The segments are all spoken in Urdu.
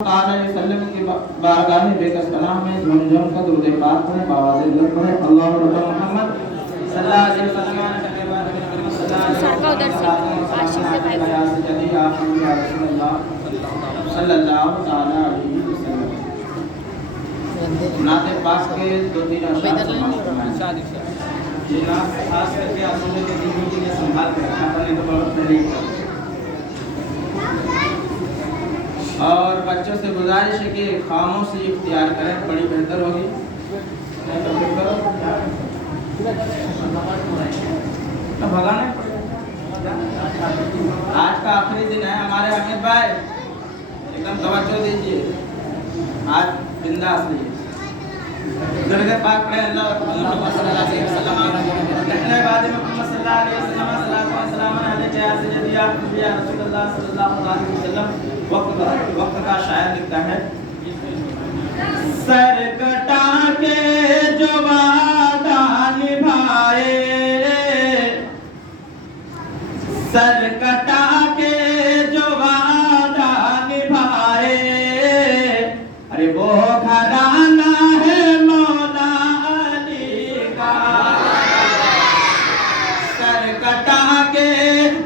علیہ وسلم کی بارگاہ بیک سلام میں جھوم کا درود پاک پڑھیں باواز بلند پڑھیں اللہم رب محمد صلی اللہ علیہ وسلم صلی اللہ تعالی علیہ وسلم نعت پاک کے دو تین اشعار یہ نعت خاص کر کے آپ لوگوں کے دینی کے لیے سنبھال کر رکھنا پڑھنے تو بہت نہیں اور بچوں سے گزارش ہے کہ خاموشی اختیار کریں بڑی بہتر ہوگی بھگانے آج کا آخری دن ہے ہمارے حمید بھائی ایک دم توجہ دیجیے آج بنداس لیجیے درگاہ پاک پڑھیں اللہ صلی اللہ علیہ وسلم رہنے بعد محمد صلی اللہ علیہ وسلم صلی اللہ علیہ وسلم علیہ سیدی یا رسول اللہ صلی اللہ علیہ وسلم وقت کا شاعر لکھتا ہے سر کٹا کے جو وعدہ نبھائے سر کٹا کے جو وعدہ نبھائے ارے وہ گھرانہ ہے مولا علی کا سر کٹا کے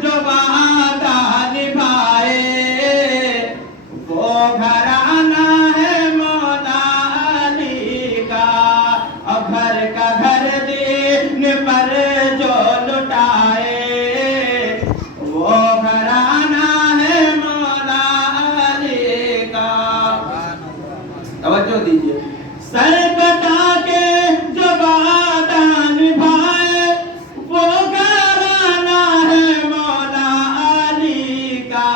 جو وعدہ نبھائے وہ گھرانہ ہے مولا علی کا اور گھر کا گھر دین پر جو لٹائے وہ گھرانہ ہے مولا علی کا توجہ دیجیے سر کٹا کے جو وعدہ نبھائے وہ گھرانہ ہے مولا علی کا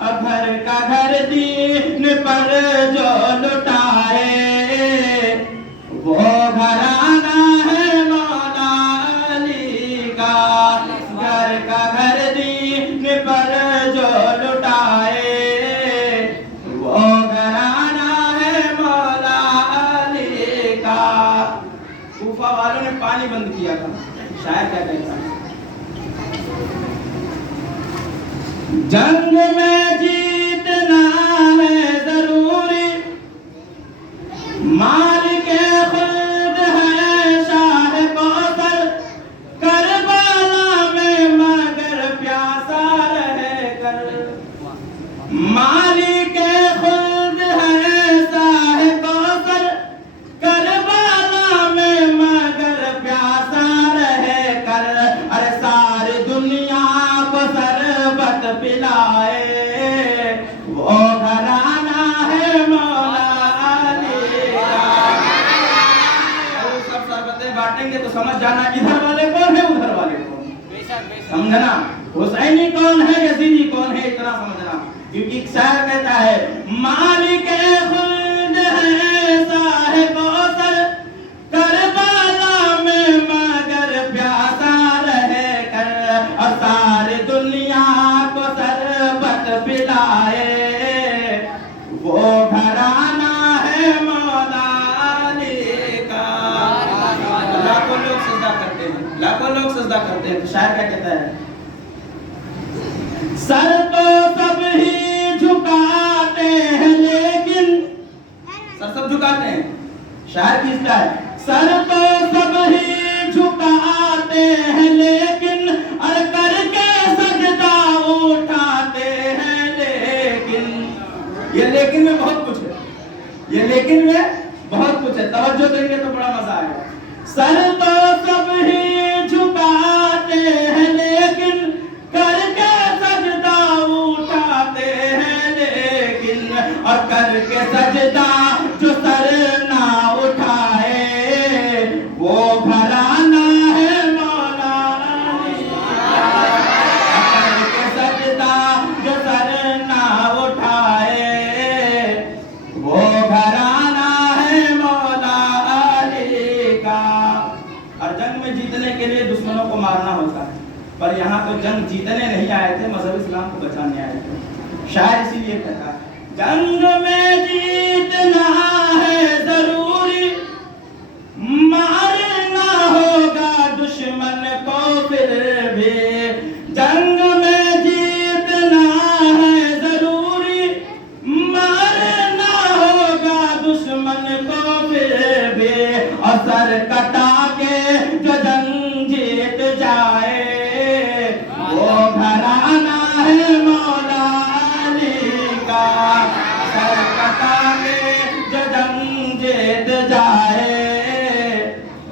اور گھر کا گھر دین پر جو لٹائے وہ گھرانہ ہے مولا علی کا گھر کا گھر دین پر جو لٹائے وہ گھرانہ ہے مولا علی کا کوفہ والوں نے پانی بند کیا تھا شاعر کیا کہتا ہے جنگ میں جیتنا ہے ضروری مالک خلد ہے شاہ کوثر کربلا میں مگر پیاسا رہ کر مالک خلد ہے شاہ کوثر کربلا میں مگر پیاسا رہ کر ارے ساری دنیا کو شربت پلائے وہ گھرانہ ہے مولا علی کا سب شربتیں بانٹیں گے تو سمجھ جانا ادھر والے کون ہے ادھر والے کون سمجھنا حسینی کون ہے یزیدی کون ہے اتنا سمجھنا کیونکہ ایک شاعر کہتا ہے مالک خلد ہے صاحب کوثر کربلا میں مگر پیاسا رہ کر اور ساری دنیا کو شربت پلائے وہ گھرانہ ہے مولا علی کا لاکھوں لوگ سجدہ کرتے ہیں لاکھوں لوگ سجدہ کرتے ہیں تو شاعر کیا کہتا ہے سر تو سب ہی جھکاتے ہیں لیکن سر سب جھکاتے ہیں شاعر کی اسٹائل ہے سر تو سب ہی جھکاتے ہیں لیکن اور کر کے سجدہ اٹھاتے ہیں لیکن یہ لیکن میں بہت کچھ ہے یہ لیکن میں بہت کچھ ہے توجہ دیں گے تو بڑا مزہ آئے گا سر تو سب ہی جھکاتے ہیں لیکن کر کے سجدہ اٹھاتے ہیں لیکن اور کر کے سجدہ جو سر نہ اٹھائے وہ گھرانہ ہے مولا علی کر کے سجدہ جو سر نہ اٹھائے وہ گھرانہ ہے مولا علی کا اور جنگ میں جیتنے کے لیے دشمنوں کو مارنا ہوتا ہے پر یہاں تو جنگ جیتنے نہیں آئے تھے مذہب اسلام کو بچانے آئے تھے شاعر اسی لیے کہتا ہے جنگ میں جیتنا ہے ضروری مارنا ہوگا دشمن کو پھر بھی جنگ میں جیتنا ہے ضروری مارنا سر کٹا کے جو جنگ جیت جائے وہ گھرانہ ہے مولا علی کا، سر کٹا کے جو جنگ جیت جائے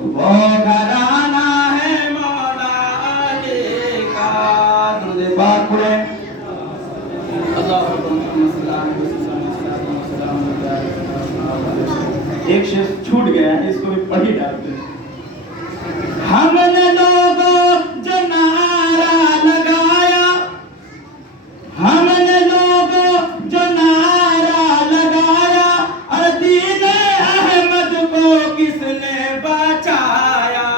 وہ گھرانہ ہے مولا علی کا۔ درود پاک پڑھیں۔ ایک شیخ چھوٹ گیا ہے، اس کو بھی پڑھی ڈالتے ہیں۔ ہم نے لوگوں جو نعرہ لگایا، ہم نے لوگوں جو نعرہ لگایا، اور دین احمد کو کس نے بچایا۔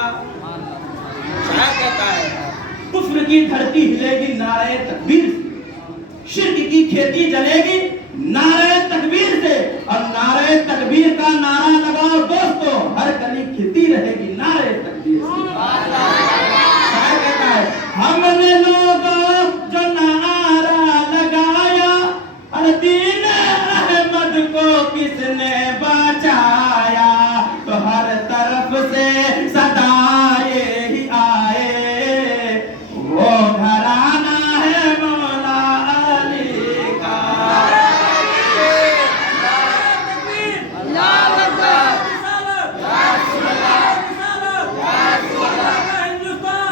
شاعر کہتا ہے کفر کی دھرتی ہلے گی نعرہ تکبیر سے، شرک کی کھیتی جلے گی نعرہ تکبیر سے، اور نعرہ تکبیر کا نعرہ لگاؤ دوستو، ہر گلی کھیتی رہے گی نعرہ تکبیر سے۔ شاعر کہتا ہے ہم نے لوگوں جو نعرہ لگایا، اور دین احمد کو کس نے بچایا، تو ہر طرف سے صدا یہی آئے وہ گھرانہ ہے مولا علی کا۔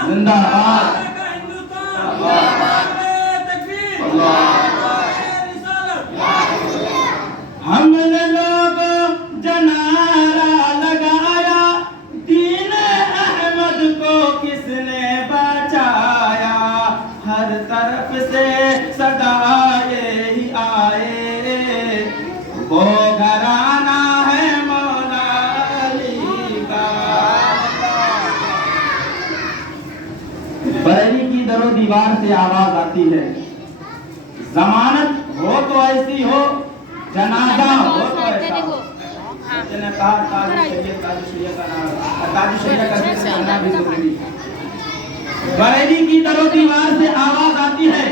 زندہ باد ہم نے لوگ جو نعرہ لگایا، دین احمد کو کس نے بچایا، ہر طرف سے صدا یہی آئے وہ گھرانہ ہے مولا علی کا۔ بریلی کی در و دیوار سے آواز آتی ہے، ضمانت ہو تو ایسی ہو، جنازہ ہو تو ایسا ہو۔ نے کہا تاج شریعت کا نام، تاج شریعت کا ذکر کرنا بھی ضروری ہے۔ بریلی کی در و دیوار سے آواز آتی ہے،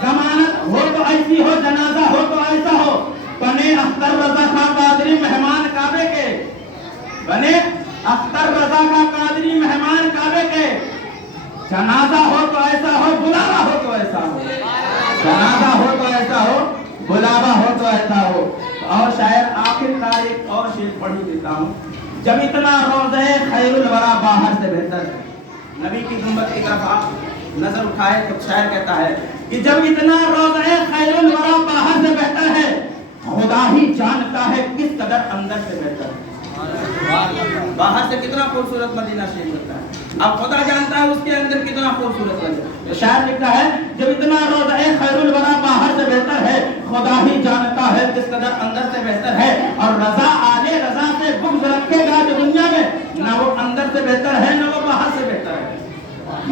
ضمانت ہو تو ایسی ہو، جنازہ ہو تو ایسا ہو۔ بنے اختر رضا خان قادری مہمان کعبے کے، بنے اختر رضا خان قادری مہمان کعبے کے، جنازہ ہو تو ایسا ہو، بلاوا ہو تو ایسا ہو، جنازہ ہو تو ایسا ہو، بلاوا ہو تو ایسا ہو۔ اور شاعر آخر کا ایک اور شعر پڑھی دیتا ہوں، جب اتنا روضہ خیر الورا باہر سے بہتر ہے۔ نبی کی امت کی طرف آپ نظر اٹھائے تو شاعر کہتا ہے کہ جب اتنا روضہ خیر الورا باہر سے بہتر ہے، خدا ہی جانتا ہے کس قدر اندر سے بہتر ہے۔ باہر سے کتنا خوبصورت مدینہ شریف لگتا ہے، اب خدا جانتا ہے اس کے اندر کتنا خوبصورت ہے۔ شاعر لکھتا ہے جب اتنا روضہ خیر الورا باہر سے بہتر ہے، خدا ہی جانتا ہے کس قدر اندر سے بہتر ہے۔ اور رضا آل رضا سے بغض رکھے گا جو دنیا میں، نہ وہ اندر سے بہتر ہے نہ وہ باہر سے بہتر ہے،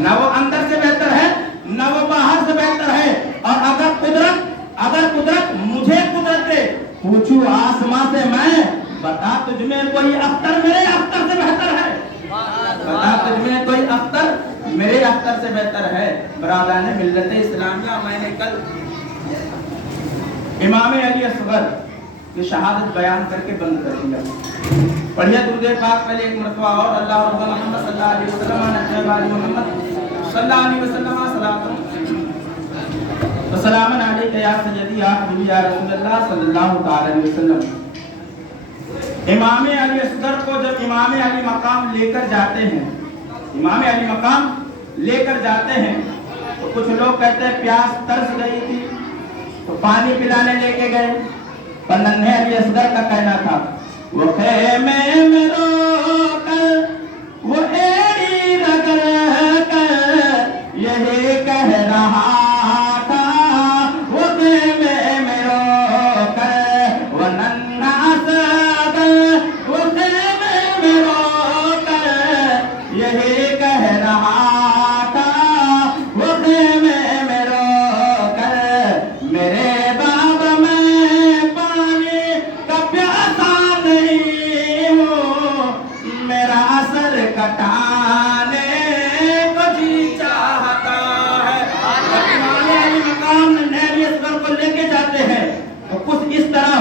نہ وہ اندر سے بہتر ہے نہ وہ باہر سے بہتر ہے۔ اور اگر قدرت مجھے قدرت دے، پوچھوں آسماں سے میں، بتا تجھ میں کوئی اختر میرے اختر سے بہتر ہے، بتا تجھ میں کوئی اختر میرے اختر سے بہتر ہے۔ برادران ملت اسلامیہ، میں نے کل امام علی اصغر کی شہادت بیان کر کے بند کر دیا۔ پڑھیے درود پاک پہلے ایک مرتبہ اور، اللہ رب محمد صلی اللہ علیہ وسلم علی محمد صلی اللہ علیہ وسلم صلاۃ وسلام علیک یا سیدی یا حبیبی یا رسول اللہ صلی اللہ تعالی علیہ وسلم۔ امام علی اصغر کو جب امام علی مقام لے کر جاتے ہیں، امام علی مقام لے کر جاتے ہیں تو کچھ لوگ کہتے ہیں پیاس ترس گئی تھی تو پانی پلانے لے کے گئے، پر ننھے علی اصغر کا کہنا تھا وہ خیمے میں رو کر وہ ایڑی رگڑ کر یہی کہہ رہا تھا، وہ خیمے میں رو کر وہ ننھا اصغر، وہ خیمے میں رو کر یہی کہہ رہا تھا، وہ خیمے میں رو کر میرے باب میں پانی کا پیاسا نہیں ہوں، میرا سر کٹانے کو جی چاہتا ہے۔ امام علی مقام ننھے علی اصغر کو لے کے جاتے ہیں تو کچھ اس طرح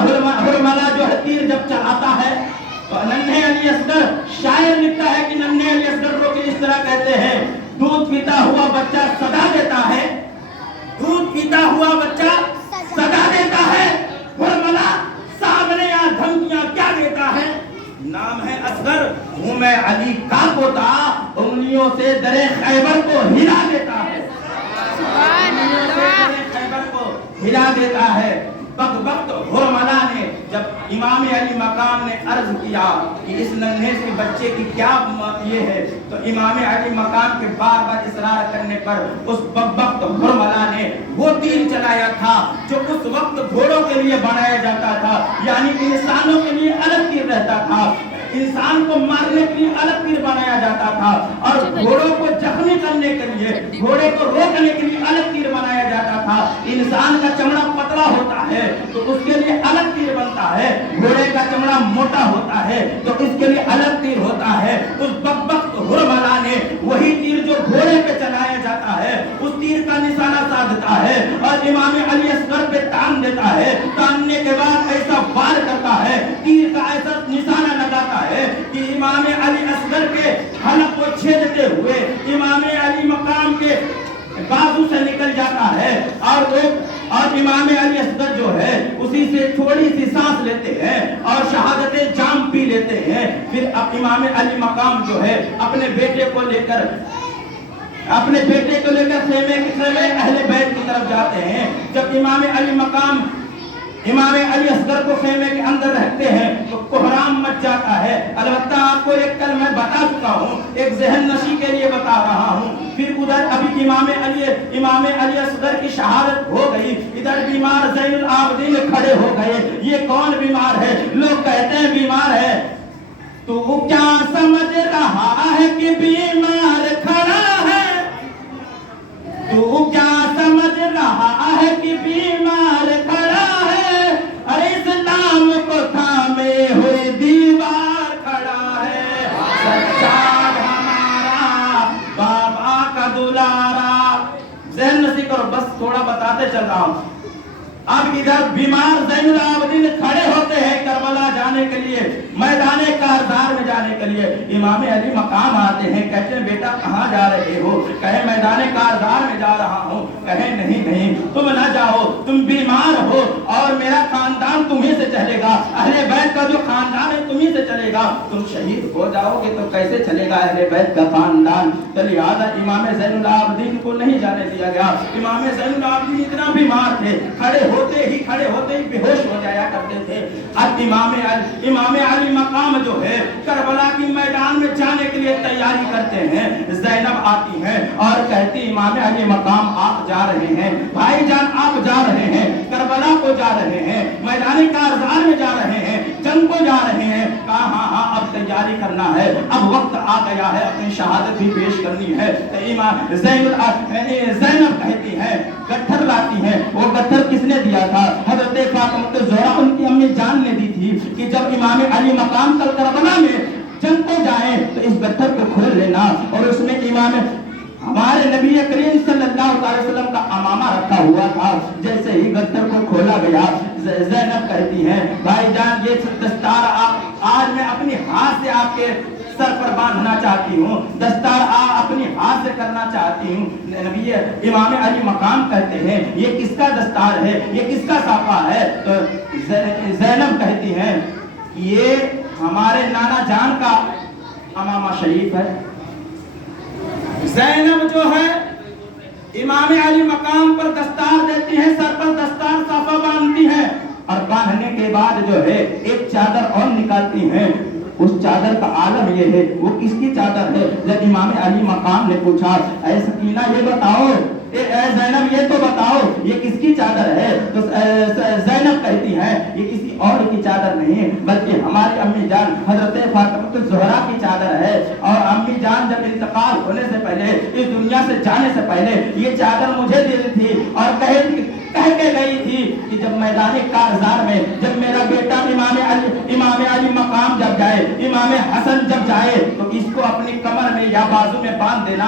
ہرملا جو حتیر جب چلاتا ہے تو ننھے علی اصغر شاعر لکھتا ہے کہ ننھے علی اصغر کو اس طرح کہتے ہیں، دودھ پیتا ہوا بچہ صدا دیتا ہے، دودھ پیتا ہوا بچہ صدا دیتا ہے، ورملا سامنے یا دھمکیاں کیا دیتا ہے؟ نام ہے اصغر، ہوں میں علی کا پوتا، انگلیوں سے درے خیبر کو ہلا دیتا ہے، انگلیوں سے درے خیبر کو ہلا دیتا ہے۔ وقت ورملا نے جب امام علی مقام نے عرض کیا کہ اس ننھے سے بچے کی کیا یہ ہے، تو امام علی مقام کے بار بار اصرار کرنے پر اس وقت ورملا نے وہ تیر چلایا تھا جو اس وقت گھوڑوں کے لیے بنایا جاتا تھا، یعنی انسانوں کے لیے الگ تیر رہتا تھا، انسان کو مارنے کے لیے الگ تیر بنایا جاتا تھا، اور گھوڑوں کو زخمی کرنے کے لیے، گھوڑے کو روکنے کے لیے الگ تیر بنایا جاتا تھا۔ انسان کا چمڑا پتلا ہوتا ہے تو اس کے لیے الگ تیر بنتا ہے، گھوڑے کا چمڑا موٹا ہوتا ہے تو اس کے لیے الگ تیر ہوتا ہے۔ اس وقت ورملا نے وہی تیر جو گھوڑے پہ چلایا جاتا ہے اس تیر کا نشانہ سادھتا ہے اور امام علی اصغر پہ تان دیتا ہے، تاننے کے بعد ایسا وار کرتا ہے، تیر کا ایسا نشانہ لگاتا ہے کہ امام علی اصغر کے حلق کو چھیدتے ہوئے امام علی مقام کے بازو سے نکل جاتا ہے، اور امام علی اصغر جو ہے اسی سے تھوڑی سی سانس لیتے ہیں اور شہادت جام پی لیتے ہیں۔ پھر اب امام علی مقام جو ہے اپنے بیٹے کو لے کر خیمے اہل بیت کی طرف جاتے ہیں۔ جب امام علی مقام امام علی اصغر کو خیمے کے اندر رکھتے ہیں تو کوہرام مچ جاتا ہے۔ البتہ آپ کو ایک کل میں بتا چکا ہوں، ایک ذہن نشی کے لیے بتا رہا ہوں۔ پھر ادھر ابھی امام علی اصغر کی شہادت ہو گئی، ادھر بیمار زین العابدین کھڑے ہو گئے۔ یہ کون بیمار ہے؟ لوگ کہتے ہیں بیمار ہے۔ تو کیا سمجھ رہا ہے کہ بیمار کھڑا ہے؟ تو کیا سمجھ رہا ہے کہ بیمار کھڑا ہے؟ ارے اسلام کو تھامے ہوئے دیوار کھڑا ہے، سجاد ہمارا بابا کا دلارا۔ ذہن نصی کرو، بس تھوڑا بتاتے چل رہا ہوں۔ اب ادھر بیمار زین العابدین کھڑے ہوتے ہیں کربلا جانے کے لیے، میدان کارزار میں جانے کے لیے۔ امام علی مقام آتے ہیں، کہتے ہیں بیٹا کہاں جا رہے ہو؟ کہے میدان کارزار میں جا رہا ہوں۔ کہے نہیں تم نہ جاؤ، تم بیمار ہو اور میرا خاندان تمہیں سے چلے گا، اہل بیت کا جو خاندان ہے تمہیں سے چلے گا، تم شہید ہو جاؤ گے تو کیسے چلے گا اہل بیت کا خاندان؟ تو لہٰذا امام زین العابدین کو نہیں جانے دیا گیا۔ امام زین العابدین اتنا بیمار تھے، کھڑے ہوتے ہی بے ہوش ہو جایا کرتے تھے۔ اب امام علی مقام جو ہے کربلا کی میدان میں جانے کے لیے تیاری کرتے ہیں۔ زینب آتی ہیں اور کہتی امام علی مقام آپ جا رہے ہیں، بھائی جان آپ جا رہے ہیں، کربلا کو جا رہے ہیں، میدان کارزار میں جا رہے ہیں، جنگ کو جا رہے ہیں۔ کہا ہاں اب تیاری کرنا ہے، اب وقت آ گیا ہے، اپنی شہادت بھی پیش کرنی ہے۔ زینب کہتی ہے، گٹھر لاتی ہے۔ وہ گٹھر کس نے دیا تھا؟ حضرت فاطمہ زہرا ان کی امی جان نے دی تھی کہ جب امام علی مقام کل کربلا میں جنگ کو جائیں تو اس گٹھر کو کھول لینا، اور اس میں ہمارے نبی کریم صلی اللہ علیہ وسلم کا امامہ رکھا ہوا تھا۔ جیسے ہی گٹھر کو کھولا گیا، زینب کہتی ہیں بھائی جان یہ دستار آج میں اپنی ہاتھ سے آپ کے سر پر باندھنا چاہتی ہوں، دستار اپنی ہاتھ سے کرنا چاہتی ہوں۔ نبی امام علی مقام کہتے ہیں یہ کس کا دستار ہے، یہ کس کا صافہ ہے؟ تو زینب کہتی ہیں یہ ہمارے نانا جان کا امامہ شریف ہے۔ زینب جو ہے امام علی مقام پر دستار دیتی ہیں، سر پر دستار صافہ باندھتی ہیں، اور باندھنے کے بعد جو ہے ایک چادر اور نکالتی ہیں۔ اس چادر کا عالم یہ ہے، وہ کس کی چادر ہے؟ جب امام علی مقام نے پوچھا اے سکینہ یہ بتاؤ، اے زینب یہ تو بتاؤ یہ کس کی چادر ہے؟ تو زینب کہتی ہے یہ کسی اور کی چادر نہیں بلکہ ہماری امی جان حضرت فاطمہ زہرا کی چادر ہے۔ اور امی جان جب انتقال ہونے سے پہلے، اس دنیا سے جانے سے پہلے یہ چادر مجھے دی تھی اور کہہ کے گئی تھی کہ جب میدان کارزار میں جب میرا بیٹا امام علی مقام جب جائے، امام حسن جب جائے تو اس کو اپنی کمر میں یا بازو میں باندھ دینا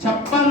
56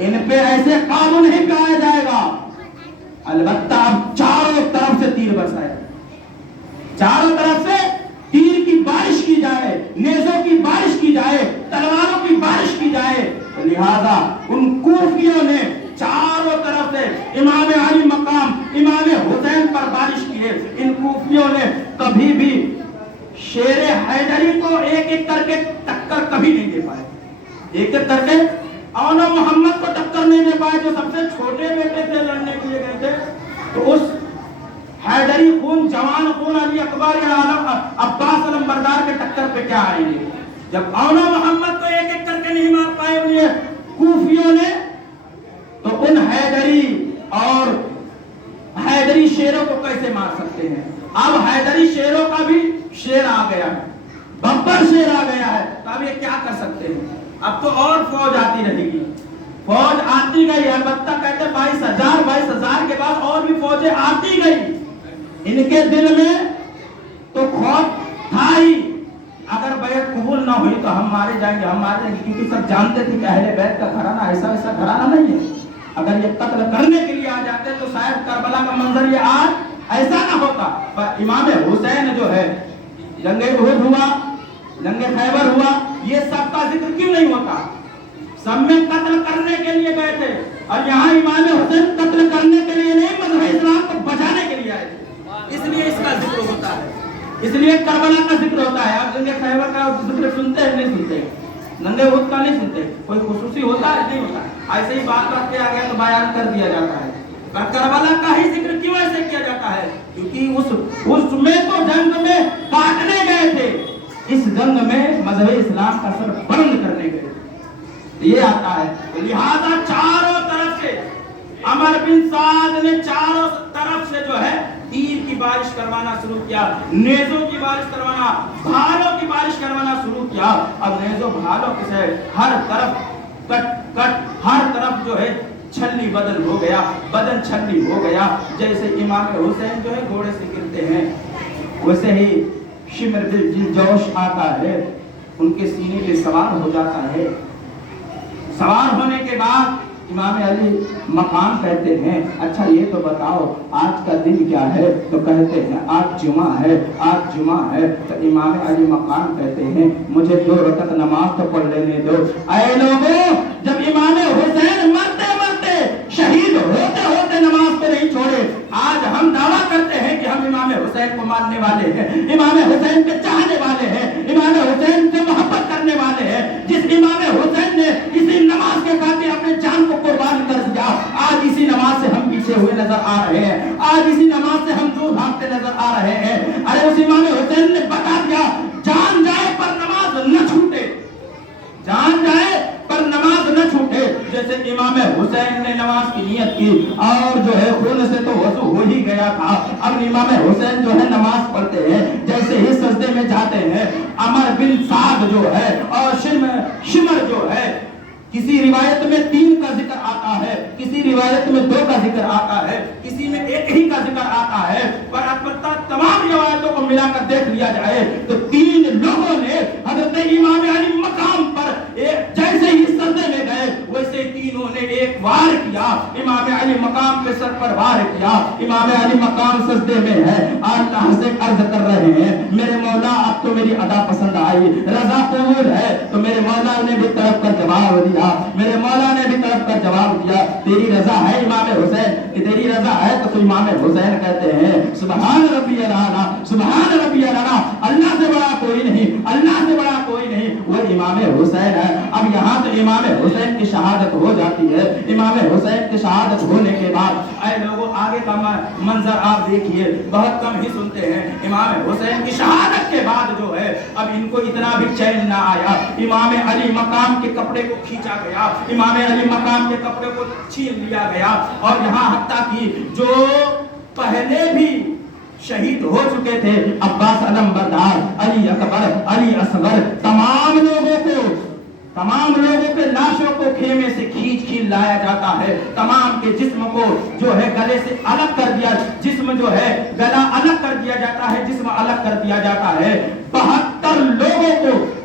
ان پہ ایسے قابو نہیں پایا جائے گا، البتہ اب چاروں طرف سے تیر برسائے، چاروں طرف سے تیر کی بارش کی جائے، نیزوں کی بارش کی جائے، تلواروں کی بارش کی جائے۔ لہذا ان کوفیوں نے چاروں طرف سے امام علی مقام امام حسین پر بارش کی ہے۔ ان کوفیوں نے کبھی بھی شیر حیدری کو ایک ایک کر کے ٹکر کبھی نہیں دے پائے، ایک ایک کر کے اونا محمد کو ٹکر نہیں دے پائے جو سب سے چھوٹے بیٹے تھے لڑنے کے لیے گئے تھے۔ تو اس حیدری خون جوان خون علی اکبر یا عباس علمبردار کے ٹکر پہ کیا آئیں گے؟ جب اونا محمد کو ایک ایک کر کے نہیں مار پائے انہیں کوفیوں نے، تو ان حیدری اور حیدری شیروں کو کیسے مار سکتے ہیں؟ اب حیدری شیروں کا بھی شیر آ گیا ہے، ببر شیر آ گیا ہے، تو اب یہ کیا کر سکتے ہیں؟ اب تو اور فوج آتی رہے گی، فوج آتی گئی، البتہ کہتے 22,000 کے بعد اور بھی فوجیں آتی گئی۔ ان کے دل میں تو خوف تھا ہی، اگر بیعت قبول نہ ہوئی تو ہم مارے جائیں گے، کیونکہ سب جانتے تھے کہ اہل بیت کا گھرانہ ایسا گھرانہ نہیں ہے، اگر یہ قتل کرنے کے لیے آ جاتے تو شاید کربلا کا منظر یہ آج ایسا نہ ہوتا۔ پر امام حسین جو ہے، جنگ احد ہوا، جنگ خیبر ہوا، یہ سب کا ذکر کیوں نہیں ہوتا؟ سب میں قتل کرنے کے لیے گئے تھے، اور یہاں امام حسین قتل کرنے کے لیے نہیں، مذہب اسلام کو بچانے کے لیے آئے تھے، اس لیے اس کا ذکر ہوتا ہے، اس لیے کربلا کا ذکر ہوتا ہے۔ آپ جنگ خیبر کا ذکر سنتے ہیں نہیں سنتے؟ جنگ احد کا نہیں سنتے؟ کوئی خصوصی ہوتا ہے نہیں ہوتا؟ ایسے ہی بات رکھ کے آ گیا تو بیان کر دیا جاتا ہے۔ پر کربلا کا ہی ذکر کیوں ایسے کیا جاتا ہے؟ کیونکہ اس میں تو جنگ میں کاٹنے گئے تھے، اس جنگ میں مذہب اسلام کا سر بلند کرنے گئے تھے، یہ آتا ہے۔ لہذا چاروں طرف سے عمر بن سعد نے چاروں طرف سے جو ہے تیر کی بارش کروانا شروع کیا، نیزوں کی بارش کروانا، بھالوں کی بارش کروانا شروع کیا۔ اب نیزوں بھالوں سے ہر طرف کٹ ہر طرف جو ہے چھلی بدن ہو گیا، بدن چھلی ہو گیا۔ جیسے امام حسین جو ہے گھوڑے سے گرتے ہیں، ویسے ہی شمر دل جوش آتا ہے، ان کے سینے پہ سوار ہو جاتا ہے۔ سوار ہونے کے بعد امام علی مقام کہتے ہیں اچھا یہ تو بتاؤ آج کا دن کیا ہے؟ تو کہتے ہیں آج جمعہ ہے، آج جمعہ ہے۔ تو امام علی مقام کہتے ہیں مجھے 2 رکعت نماز تو پڑھ لینے دو۔ اے لوگوں، جب امام حسین مرتے مرتے شہید ہوتے ہوتے نماز کو نہیں چھوڑے، آج ہم دعویٰ کرتے ہیں کہ ہم امام حسین کو ماننے والے ہیں، امام حسین کے چاہنے والے ہیں، امام حسین سے محبت کرنے والے ہیں۔ جس امام حسین نے اسی نماز کے خاطر اپنے جان کو قربان کر دیا، آج اسی نماز سے ہم پیچھے ہوئے نظر آ رہے ہیں، آج اسی نماز سے ہم دور بھاگتے نظر آ رہے ہیں۔ ارے اس امام حسین نے بتا دیا جان جائے پر نماز نہ چھوٹے، جان جائے پر نماز نہ چھوٹے۔ جیسے امام حسین نے نماز کی نیت کی اور جو ہے خون سے تو وضو ہو ہی گیا تھا، اب امام حسین جو ہے نماز پڑھتے ہیں، جیسے ہی سجدے میں جاتے ہیں، عمر بن سعد جو ہے اور شمر جو ہے، کسی روایت میں 3 کا ذکر آتا ہے، کسی روایت میں 2 کا ذکر آتا ہے، کسی میں 1 ہی کا ذکر آتا ہے، پر البتہ تمام روایتوں کو ملا کر دیکھ لیا جائے تو 3 لوگوں نے حضرت امام علی مقام پر جیسے ہی سجدے میں گئے ویسے تینوں نے ایک وار کیا، امام علی مقام کے سر پر وار کیا۔ امام علی مقام سجدے میں ہے، اللہ سے عرض کر رہے ہیں میرے مولا اب تو میری ادا پسند آئی، رضا قبول ہے۔ تو میرے مولا نے بھی طرف کر جواب دیا، میرے مولا نے بھی طرف کر جواب دیا تیری رضا ہے امام حسین، کہ تیری رضا ہے تو امام حسین کہتے ہیں سبحان ربی الاعلیٰ، سبحان ربی الاعلیٰ، اللہ سے بڑا کوئی نہیں، اللہ سے بڑا کوئی نہیں، وہ امام حسین ہے۔ اب یہاں تو امام حسین کی شہادت ہو جاتی ہے۔ امام حسین کی شہادت ہونے کے بعد اے لوگوں آگے کا منظر آپ دیکھیے، بہت کم ہی سنتے ہیں۔ امام حسین کی شہادت کے بعد جو ہے اب ان کو اتنا بھی چین نہ آیا، امام علی مقام کے کپڑے کو کھینچا گیا، امام علی مقام کے کپڑے کو چھین لیا گیا، اور یہاں حتیٰ کہ جو پہلے بھی شہید ہو چکے تھے عباس علمبردار، علی اکبر، علی اصغر، تمام لوگوں کے لاشوں کو خیمے سے کھینچ لایا جاتا ہے، تمام کے جسم کو جو ہے گلے سے الگ کر دیا، جسم جو ہے گلا الگ کر دیا جاتا ہے، جسم الگ کر دیا جاتا ہے۔ 72 لوگوں کو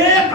1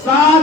7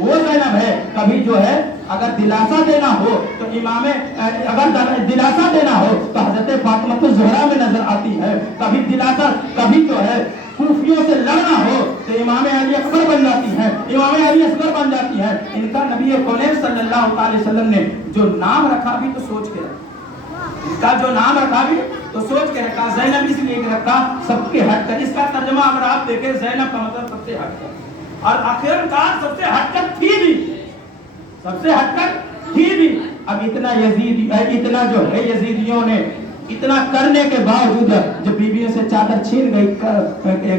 وہ زینب ہے. کبھی جو ہے اگر دلاسا دینا ہو تو اگر دلاسا دینا ہو تو حضرت فاطمہ الزہرا میں نظر آتی ہے. کبھی دلاسا، کبھی جو ہے کوفیوں سے لڑنا ہو تو امام علی اکبر بن جاتی ہے، امام علی اصغر بن جاتی ہے. ان کا نبی کونین صلی اللہ علیہ وسلم نے جو نام رکھا بھی تو سوچ کے رکھا، اس کا جو نام رکھا بھی تو سوچ کے رکھا. زینب اس لیے رکھا سب کے ہٹ کر. اس کا ترجمہ اگر آپ دیکھیں زینب کا مطلب سب سے ہٹ کر، اور آخرکار سب سے ہٹ کر تھی بھی، سب سے ہٹ کر تھی بھی. اب اتنا جو ہے یزیدیوں نے اتنا کرنے کے باوجود جب بیویوں سے چادر چھین گئی،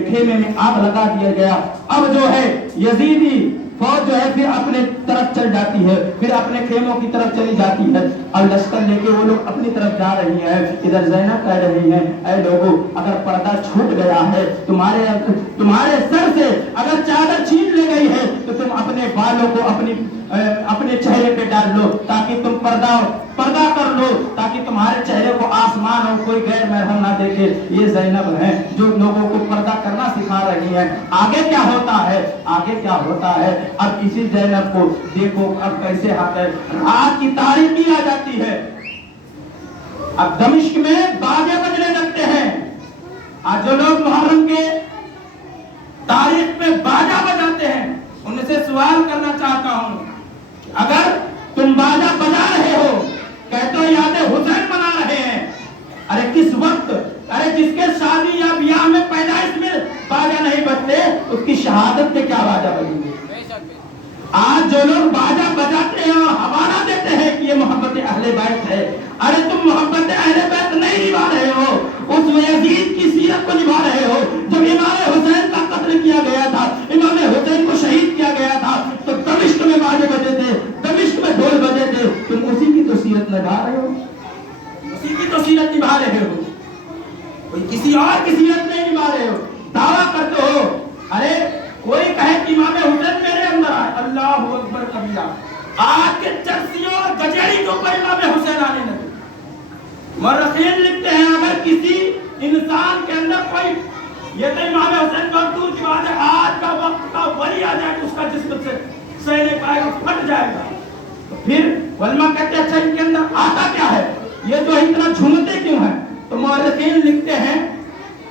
خیمے میں آگ لگا دیا گیا، اب جو ہے یزیدی فوج جو ہے پھر اپنے طرف چل جاتی ہے، پھر اپنے خیموں کی طرف چلی جاتی ہے. اور لشکر لے کے وہ لوگ اپنی طرف جا رہی ہیں. ادھر زینب کہہ رہی ہیں اے لوگوں، اگر پردہ چھوٹ گیا ہے تمہارے سر سے، اگر چادر چھین لے گئی ہے تو تم اپنے بالوں کو اپنے چہرے پہ ڈال لو تاکہ تم پردہ کر لو، تاکہ تمہارے چہرے کو آسمان اور کوئی غیر محرم نہ دیکھے. یہ زینب ہیں جو لوگوں کو پردہ کرنا سکھا رہی ہیں. آگے کیا ہوتا ہے، آگے کیا ہوتا ہے؟ اب اسی زینب کو دیکھو اب کیسے ہاتھ ہے. رات کی تاریکی آ جاتی ہے، اب دمشق میں باجے بجنے لگتے ہیں. آج جو لوگ محرم کے تاریخ میں باجا بجاتے ہیں ان سے سوال کرنا چاہتا ہوں، اگر تم باجا بجا رہے ہو، کہتے ہو یاد حسین منا رہے ہیں، ارے کس وقت، ارے جس کے شادی یا بیاہ میں پیدائش میں باجا نہیں بجتے اس کی شہادت میں کیا باجا بجیں گے؟ آج جو لوگ باجا بجاتے ہیں اور حوالہ دیتے ہیں کہ یہ محبت اہل بیت ہے، ارے تم محبت اہل بیت نہیں نبھا رہے ہو، اس یزید کی سیرت کو نبھا رہے ہو. جب امام حسین کا قتل کیا گیا تھا، امام حسین کو شہید کیا گیا تھا تو دمشق میں باجے بجے تھے، دمشق میں ڈھول بجے تھے. تم اسی کی تو سیرت نبھا رہے ہو، اسی کی تو سیرت نبھا رہے ہو، کوئی کسی اور کی سیرت نہیں نبھا رہے ہو. دعویٰ کرتے ہو، ارے کوئی کہے کہ امام حسین میرے اندر آئے، اللہ اکبر کبیرہ. آج کے چرسیوں اور گجیڑی کے اوپر امام حسین آنے لگے. مورخین لکھتے ہیں اگر کسی انسان کے اندر کوئی، یہ تو امام حسین بہت دور کی بات ہے، آج کا وقت کا ولی آ جائے تو اس کا جسم سے سہ نہیں پائے گا، پھٹ جائے گا. تو پھر علماء کہتے ہیں اچھا ان کے اندر آتا کیا ہے، یہ جو اتنا جھومتے کیوں ہیں؟ تو مورخین لکھتے ہیں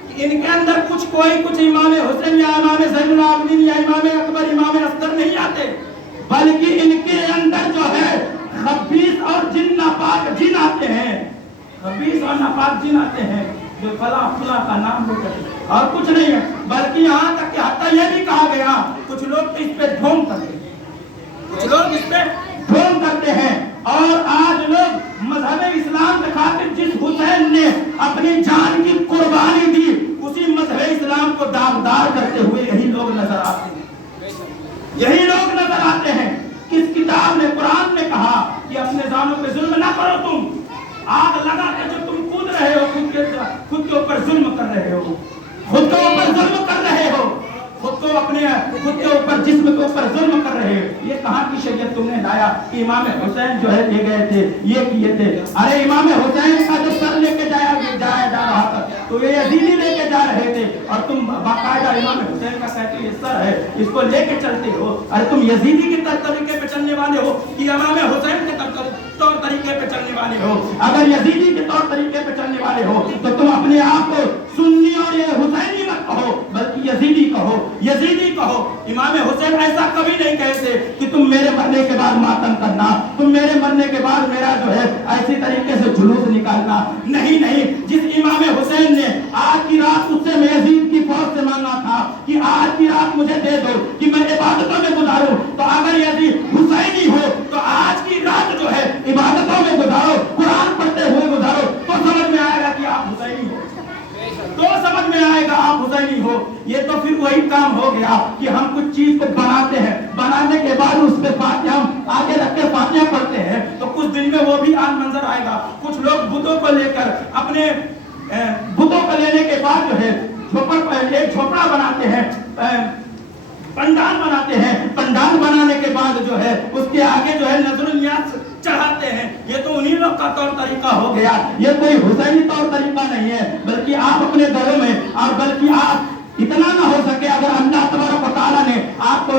کہ ان کے اندر کچھ امام حسین یا امام زین العابدین یا امام اکبر، امام اصغر نہیں آتے، بلکہ ان کے اندر جو ہے خبیث اور جن ناپاک جن آتے ہیں، خبیث اور ناپاک جن آتے ہیں جو فلاں کا نام لے کر، اور کچھ نہیں ہے. بلکہ یہاں تک کہ حتیٰ یہ بھی کہا گیا کچھ لوگ اس پہ ڈھونگ کرتے ہیں، کچھ لوگ اس پہ ڈھونگ کرتے ہیں. اور آج لوگ مذہب اسلام کے خاطر جس حسین نے اپنی جان کی قربانی دی، اسی مذہب اسلام کو داغدار کرتے ہوئے یہی لوگ نظر آتے ہیں، یہی لوگ نظر آتے ہیں. کس کتاب نے، قرآن نے کہا کہ اپنے جانوں پہ ظلم نہ کرو، تم آگ لگا کے جو تم کود رہے ہو، خود کے اوپر ظلم کر رہے ہو، خود کے اوپر ظلم کر رہے ہو، خود کے اوپر جسم کے اوپر ظلم کر رہے ہو. یہ کہاں کی شریعت تم نے لایا کہ امام حسین جو ہے لے گئے تھے، یہ کیے تھے؟ ارے امام حسین کا جو سر لے کے جایا جا رہا تھا تو یہ یزیدی لے کے جا رہے تھے، اور تم باقاعدہ امام حسین کا کہتے یہ سر ہے اس کو لے کے چلتے ہو. ارے تم یزیدی کے طریقے پہ چلنے والے ہو کہ امام حسین کے طور طریقے پہ چلنے والے ہو؟ اگر یزیدی کے طور طریقے پہ چلنے والے ہو تو تم اپنے آپ کو سنی اور یہ حسینی مت کہو، بلکہ یزیدی کہو، یزیدی کہو. امام حسین ایسا کبھی نہیں کہتے کہ تم میرے مرنے کے بعد ماتم کرنا، تم میرے مرنے کے بعد میرا جو ہے ایسی طریقے سے جلوس نکالنا. نہیں، جس امام حسین نے آج کی رات اس سے میں یزید کی فوج سے مانگا تھا کہ آج کی رات مجھے دے دو کہ میں عبادتوں میں گزاروں، تو اگر یزید حسینی ہو تو آج کی رات جو ہے عبادتوں میں گزارو، قرآن پڑھتے ہوئے گزارو، تو سمجھ میں آئے گا کہ آپ حسینی ہو، تو سمجھ میں آئے گا آپ حسینی ہو. یہ تو پھر وہی کام ہو گیا کہ ہم کچھ چیز کو بناتے ہیں، بنانے کے بعد اس پہ فاتحہ ہم آگے رکھ کے فاتحہ پڑھتے ہیں، تو کچھ دن میں وہ بھی آن منظر آئے گا. کچھ لوگ بتوں کو لے کر اپنے بتوں کو لینے کے بعد جو ہے ایک جھوپڑا بناتے ہیں، پنڈال بناتے ہیں، پنڈال بنانے کے بعد جو ہے اس کے آگے جو ہے نظر النیاز چڑھاتے ہیں. یہ تو انہی لوگ کا طور طریقہ ہو گیا، یہ کوئی حسینی طور طریقہ نہیں ہے. بلکہ آپ اپنے گھروں میں، اور بلکہ آپ اتنا نہ ہو سکے اگر اللہ تبارک و تعالیٰ نے آپ کو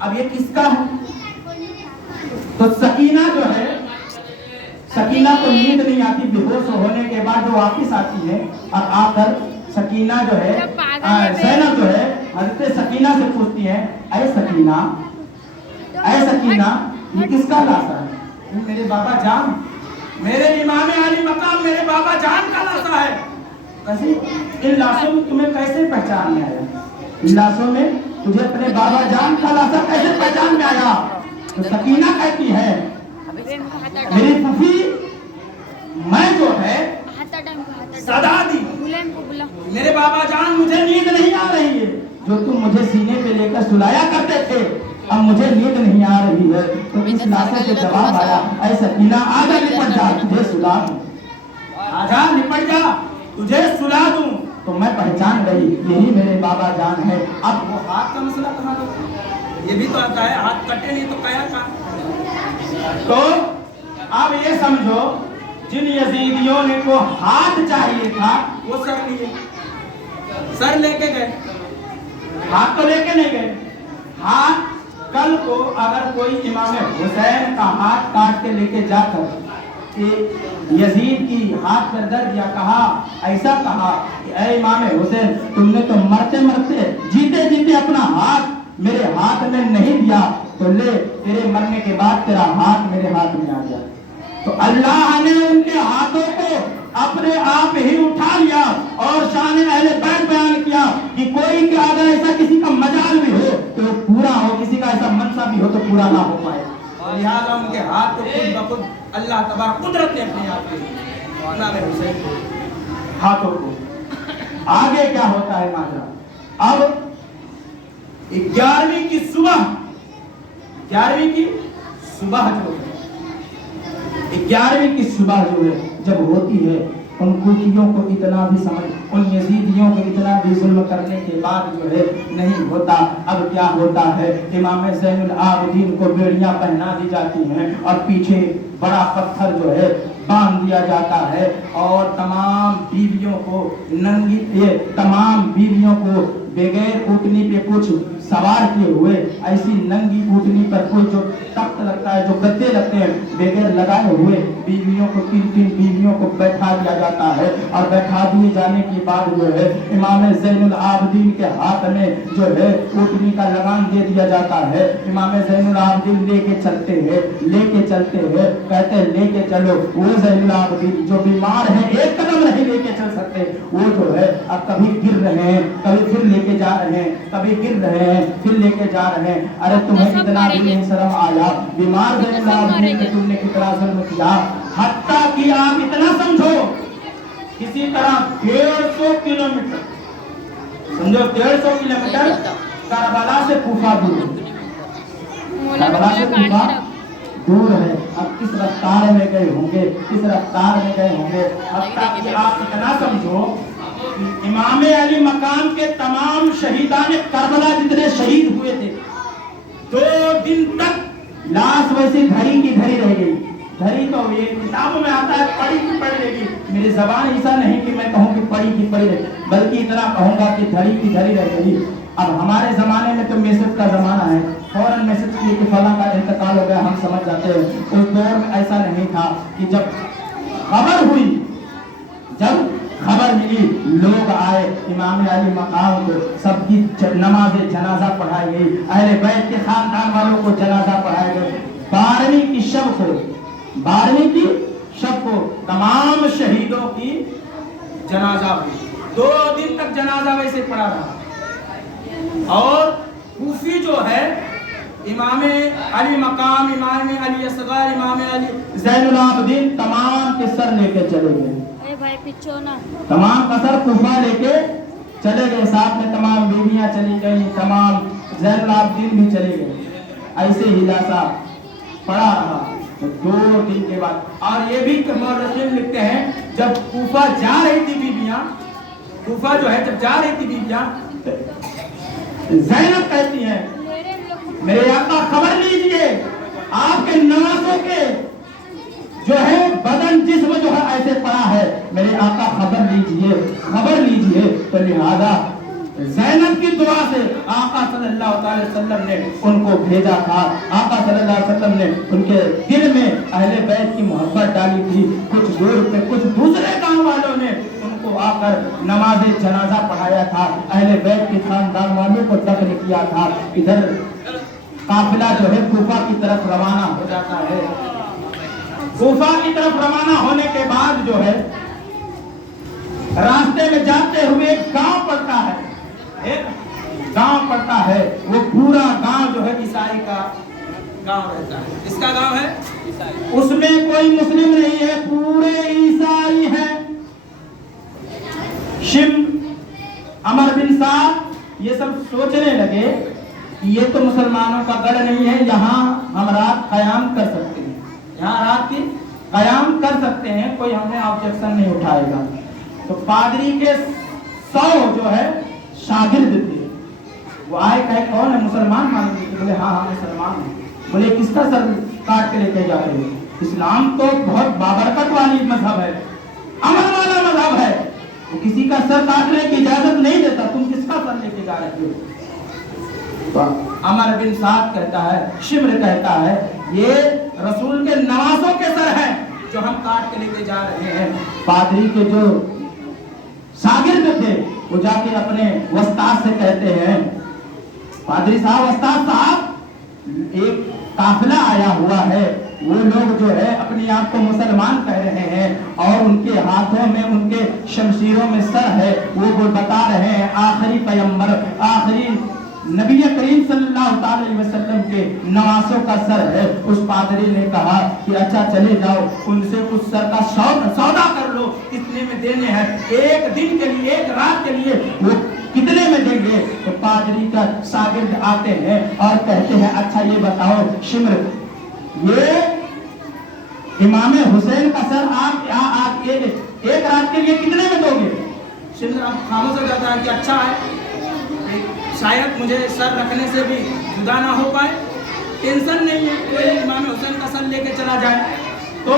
اب یہ کس کا ہے؟ تو سکینہ جو ہے، سکینہ کو نیند نہیں آتی، بے ہوش ہونے کے بعد جو واپس آتی ہے اور آ کر سکینہ جو ہے، زینب جو ہے حضرت سکینہ سے پوچھتی ہے، اے سکینہ، اے سکینہ، یہ کس کا لاشا ہے؟ میرے بابا جان، میرے امام علی مقام میرے بابا جان کا لاشا ہے۔ کیسے ان لاشوں میں تمہیں کیسے پہچان میں آیا؟ ان لاشوں میں تجھے اپنے بابا جان کا لاشا کیسے پہچان میں آیا؟ تو سکینہ کہتی ہے، میری پھوپھی میں جو ہے صدا دی، میرے بابا جان مجھے نیند نہیں آ رہی ہے، جو تم مجھے سینے پہ لے کر سلایا کرتے تھے اب مجھے نیند نہیں آ رہی ہے۔ تو اس لاشے سے جواب آیا، اے سکینہ آجا لپٹ جا، تجھے سلا دوں، آجا لپٹ جا تجھے سلا دوں۔ تو میں پہچان گئی یہی میرے بابا جان ہے۔ اب وہ ہاتھ کا مسئلہ کہاں گیا؟ یہ بھی تو آتا ہے، ہاتھ کٹے نہیں تو کیا کہاں؟ تو اب یہ سمجھو جن یزیدیوں نے کو ہاتھ چاہیے تھا وہ سر لیے، سر لے کے گئے، ہاتھ تو لے کے نہیں گئے۔ ہاتھ کل کو اگر کوئی امام حسین کا ہاتھ کاٹ کے لے کے جا کر یزید کی ہاتھ پر درد یا کہا، ایسا کہا کہ اے امام حسین تم نے تو مرتے مرتے جیتے جیتے اپنا ہاتھ میرے ہاتھ میں نہیں دیا، تو لے تیرے مرنے کے بعد تیرا ہاتھ میرے ہاتھ میں آ گیا۔ تو اللہ نے ان کے ہاتھوں کو اپنے آپ ہی اٹھا لیا اور شان اہل بیت بیان کیا کہ کوئی کہ اگر ایسا کسی کا مجال بھی ہو تو پورا ہو، کسی کا ایسا منصب بھی ہو تو پورا نہ ہو پائے، اور لہٰذا ان کے ہاتھ کو خود بخود اللہ تبارک قدرت نے اپنے آپ کے امام حسین کو ہاتھوں کو۔ آگے کیا ہوتا ہے ماجرا؟ اب 11ویں کی صبح، 11ویں کی صبح جو ہے، 11ویں کی صبح جو ہے جب ہوتی ہے، ان کوفیوں کو اتنا بھی سمجھ، ان یزیدیوں کو اتنا بھی ظلم کرنے کے بعد جو ہے نہیں ہوتا۔ اب کیا ہوتا ہے؟ امام زین العابدین کو بیڑیاں پہنا دی جاتی ہیں اور پیچھے بڑا پتھر جو ہے باندھ دیا جاتا ہے، اور تمام بیویوں کو ننگی، تمام بیویوں کو بغیر اونٹنی پہ کچھ سوار کیے ہوئے ایسی ننگی اونٹنی پر کوئی جو تخت لگتا ہے، جو گدے لگتے ہیں، بغیر لگائے ہوئے بیویوں کو، 3 بیویوں کو بیٹھا دیا جاتا ہے، اور بیٹھا دیے جانے کے بعد جو ہے امام زین العابدین کے ہاتھ میں جو ہے اونٹنی کا لگام دے دیا جاتا ہے۔ امام زین العابدین لے کے چلتے ہیں، لے کے چلتے ہیں، کہتے ہیں لے کے چلو۔ وہ زین العابدین جو بیمار ہیں، ایک قدم نہیں لے کے چل سکتے، وہ جو ہے اب کبھی گر رہے ہیں، کبھی پھر لے کے جا رہے ہیں، کبھی گر رہے ہیں پھر لے کے جا رہے ہیں۔ ارے تمہیں اتنا بھی نہیں شرم آیا؟ بیمار زین العابدین پہ تم نے کتنا ظلم کیا، حتیٰ کہ آپ اتنا سمجھو کسی طرح 150 کلومیٹر، سمجھو 150 کلومیٹر کربلا سے کوفہ دور ہے، کربلا سے کوفہ دور ہے۔ اب کس رفتار میں گئے ہوں گے، کس رفتار میں گئے ہوں گے، حتیٰ کہ آپ اتنا سمجھو امام علی مقام کے تمام شہیدان کربلا جتنے شہید ہوئے تھے، 2 دن تک لاش ویسی دھری کی دھری رہ گئی۔ دھری تو یہ کتابوں میں آتا ہے پڑی کی پڑی رہے گی، میری زبان ایسا نہیں کہ میں کہوں کہ پڑی کی پڑی رہے، بلکہ اتنا کہوں گا کہ دھری کی دھری رہ گئی۔ اب ہمارے زمانے میں تو میسج کا زمانہ ہے، فوراً میسج کیے کہ فلاں کا انتقال ہو گیا، ہم سمجھ جاتے ہیں۔ اس دور میں ایسا نہیں تھا کہ جب خبر ہوئی، جب خبر ملی، لوگ آئے امام علی مقام کو، سب کی نماز جنازہ پڑھائی گئی، اہل بیت کے خاندان والوں کو جنازہ پڑھائے گئے۔ 12ویں کی شب کو، 12ویں کی شب کو تمام شہیدوں کی جنازہ ہوئی۔ 2 دن تک جنازہ ویسے پڑھا رہا، اور کوفی جو ہے امام علی مقام، امام علی اصغر، امام علی زین العابدین تمام کے سر لے کے چلے گئے، تمام کا سر کوفہ لے کے چلے گئے، ساتھ میں تمام بیویاں چلی گئی، تمام زین العابدین بھی چلے گئے۔ ایسے ہی لاشا پڑا رہا 2 دن کے بعد۔ اور یہ بھی مورخین لکھتے ہیں جب کوفہ جا رہی تھی بیویاں، کوفہ جو ہے جب جا رہی تھی بیویاں، زینب کہتی ہیں میرے آقا خبر لیجئے، آپ کے نوازوں کے جو ہے بدن جسم جو ہے ایسے پڑا ہے، میرے آقا خبر لیجئے، خبر لیجئے۔ تو لہذا زینب کی دعا سے آقا صلی اللہ علیہ وسلم نے ان کو بھیجا تھا. آقا صلی اللہ علیہ وسلم نے ان کے دل میں اہل بیت کی محبت ڈالی تھی. کچھ دور پہ کچھ دوسرے گاؤں والوں نے ان کو آ کر نماز جنازہ پڑھایا تھا. اہل بیت کے خاندان والوں کو دفن کیا تھا. ادھر قافلہ جو ہے کوفہ کی طرف روانہ ہو جاتا ہے. کوفہ کی طرف روانہ ہونے کے بعد جو ہے راستے میں جاتے ہوئے ایک گاؤں پڑتا ہے. ایک گاؤں پڑتا ہے. وہ پورا گاؤں جو ہے عیسائی کا گاؤں رہتا ہے. کس کا گاؤں ہے؟ اس میں کوئی مسلم نہیں ہے, پورے عیسائی ہیں. عمر بن سعد یہ سب سوچنے لگے کہ یہ تو مسلمانوں کا گڑھ نہیں ہے, یہاں ہم رات قیام کر سکتے ہیں, یہاں رات کی قیام کر سکتے ہیں, کوئی ہمیں آبجیکشن نہیں اٹھائے گا. تو پادری کے 100 جو ہے شاگرد تھے, وہ آئے کہے کون ہے, مسلمان مانتے تھے. بولے ہاں مسلمان ہیں. بولے کس کا سر کاٹ کے لے کے جا رہے ہو؟ اسلام تو بہت بابرکت والی مذہب ہے, امن والا مذہب ہے, وہ کسی کا سر کاٹنے کی اجازت نہیں دیتا, تم کس کا سر لے کے جا رہے ہو؟ تو عمر بن سعد کہتا ہے, شمر کہتا ہے, یہ رسول کے نوازوں کے سر ہیں جو ہم کاٹ کے لے کے جا رہے ہیں. پادری کے جو شاگرد تھے وہ جا کے اپنے استاد سے کہتے ہیں, پادری صاحب, استاد صاحب, ایک قافلہ آیا ہوا ہے, وہ لوگ جو ہے اپنے آپ کو مسلمان کہہ رہے ہیں اور ان کے ہاتھوں میں ان کے شمشیروں میں سر ہے. وہ بتا رہے ہیں آخری پیغمبر, آخری نبی کریم صلی اللہ علیہ وسلم کے نواسوں کا سر ہے. اس پادری نے کہا کہ اچھا چلے جاؤ, ان سے اس سر کا سودا کر لو, کتنے میں دینے ہیں, ایک دن کے لیے, ایک رات کے لیے وہ کتنے میں دیں گے؟ تو پادری کا شاگرد آتے ہیں اور کہتے ہیں اچھا یہ بتاؤ شمر, یہ امام حسین کا سر آپ ایک رات کے لیے کتنے میں دو گے؟ شمر اب خاموش ہو جاتا ہے کہ اچھا ہے, شاید مجھے سر رکھنے سے بھی جدا نہ ہو پائے, ٹینشن نہیں ہے, کوئی امام حسین کا سر لے کے چلا جائے, تو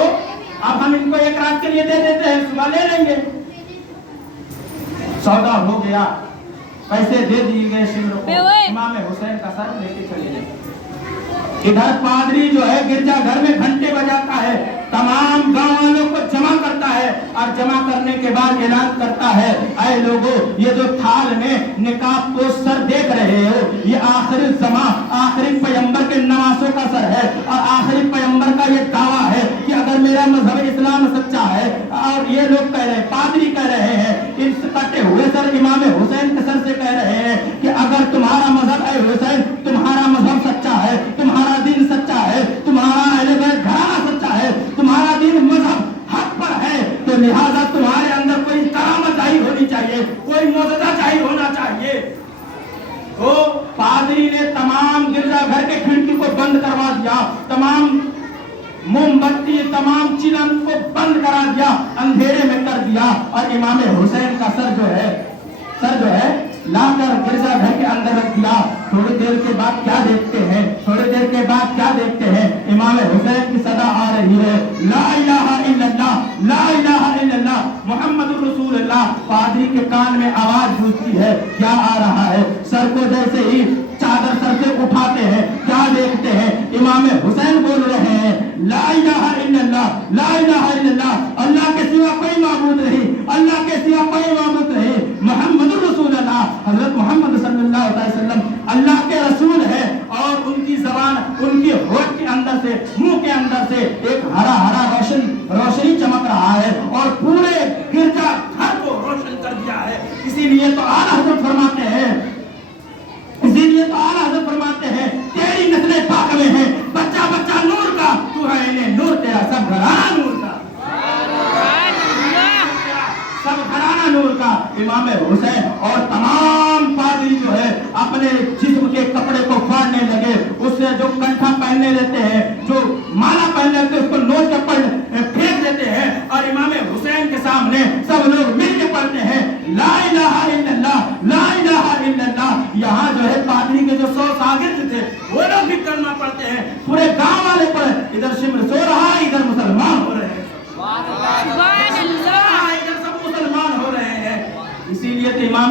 اب ہم ان کو ایک رات کے لیے دے دیتے ہیں, صبح لے لیں گے. سودا ہو گیا, پیسے دے دیے گئے شمر کو, امام حسین کا سر لے کے چلے گئے. ادھر پادری جو ہے گرجا گھر میں گھنٹے بجاتا ہے, تمام گاؤں والوں کو جمع کرتا ہے اور جمع کرنے کے بعد اعلان کرتا ہے, اے لوگوں, یہ جو تھال میں نقاب پوش سر دیکھ رہے ہو, یہ آخری زمان آخری پیغمبر کے نواسوں کا سر ہے, اور آخری پیغمبر کا یہ دعویٰ ہے کہ اگر میرا مذہب اسلام سچا ہے, اور یہ لوگ کہہ رہے ہیں, پادری کہہ رہے ہیں, ان سے کٹے ہوئے سر امام حسین کے سر سے کہہ رہے ہیں کہ اگر تمہارا مذہب, اے حسین, تمہارا مذہب سچا ہے, تمہارا دین سچا ہے, تمہارا اہل بیت گھرانہ سچا ہے, تمہارا دین مذہب حق پر ہے, تو لہذا تمہارے اندر کوئی کرامت ظاہر ہونی چاہیے, کوئی معجزہ ظاہر ہونا چاہیے. تو پادری نے تمام گرجا گھر کے کھڑکی کو بند کروا دیا, تمام موم بتی, تمام چلم کو بند کرا دیا, اندھیرے میں کر دیا, اور امام حسین کا سر جو ہے لا کر گرجا گھر کے اندر رکھ دیا. تھوڑی دیر کے بعد کیا دیکھتے ہیں, امام حسین کی صدا آ رہی ہے, لا الہ الا اللہ, لا الہ الا اللہ, محمد رسول اللہ. پادری کے کان میں آواز گونجتی ہے, کیا آ رہا ہے؟ سر کو جیسے ہی چادر سر سے اٹھاتے ہیں, کیا دیکھتے ہیں؟ امام حسین بول رہے ہیں, لا الہ الا اللہ, لا الہ الا اللہ, اللہ کے سوا کوئی معبود نہیں, اللہ کے سوا کوئی معبود نہیں, محمد رسول اللہ, حضرت محمد صلی اللہ علیہ وسلم اللہ کے رسول ہے. اور ان کی زبان, ان کی ہونٹ کے اندر سے, منہ کے اندر سے ایک ہرا ہرا روشنی چمک رہا ہے, اور پورے گرجا گھر کو روشن کر دیا ہے. اسی لیے تو اعلیٰ حضرت فرماتے ہیں, تیری نسلیں پاک میں ہیں, بچہ بچہ نور کا, تو ہے انہیں نور, تیرا سب گھرانہ نور کا, سب گھرانہ نور کا. امام حسین اور تمام پادری جو ہے اپنے جسم کے کپڑے کو پھاڑنے لگے, اس سے جو کنٹھا پہننے لیتے ہیں, جو مالا پہن لیتے ہیں, اس کو نوچ کے پھینک دیتے ہیں, اور امام حسین کے سامنے سب لوگ مل کے پڑھتے ہیں, لا الہ الا اللہ, لا الہ الا اللہ. یہاں جو ہے پادری کے جو 100 شاگرد تھے وہ لوگ بھی کلمہ پڑھتے ہیں, پورے گاؤں والے پڑھے, ادھر شمر سو رہا ہے, ادھر مسلمان ہو رہے ہیں, ادھر سب مسلمان ہو رہے ہیں. اسی لیے تو امام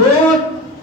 2